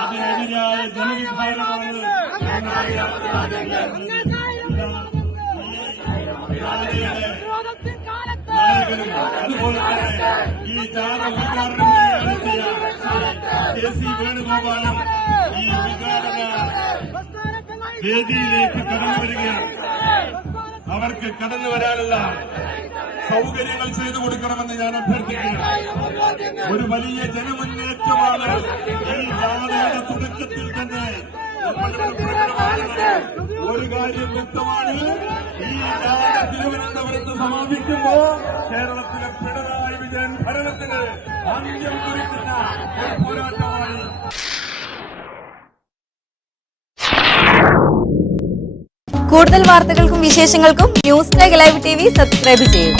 അതിനെതിരായ ജനവിഭാഗമാണ് അതുപോലെ തന്നെ ഈ ജാഥ ഉദ്ഘാടനം നടത്തിയ കെ.സി. വേണുഗോപാലും ഈ ഉദ്ഘാടന വേദിയിലേക്ക് കടന്നു വരികയാണ്. അവർക്ക് കടന്നു വരാനുള്ള സൗകര്യങ്ങൾ ചെയ്തു കൊടുക്കണമെന്ന് ഞാൻ അഭ്യർത്ഥിക്കുകയാണ്. ഒരു വലിയ ജനമുന്നേറ്റമാണ് ഈ ജാഥയുടെ തുടക്കത്തിൽ തന്നെ. ഒരു കാര്യം വ്യക്തമാണ്, ഈ ജാഥ തിരുവനന്തപുരത്ത് സമാപിക്കുമ്പോ കേരളത്തിലെ പിണറായി വിജയൻ ഭരണത്തിന് അന്ത്യം കുറിക്കുന്ന ഒരു പോരാട്ടമാണ്. കൂടുതൽ വാർത്തകൾക്കും വിശേഷങ്ങൾക്കും ന്യൂസ് ലൈവ് TV സബ്സ്ക്രൈബ് ചെയ്യൂ.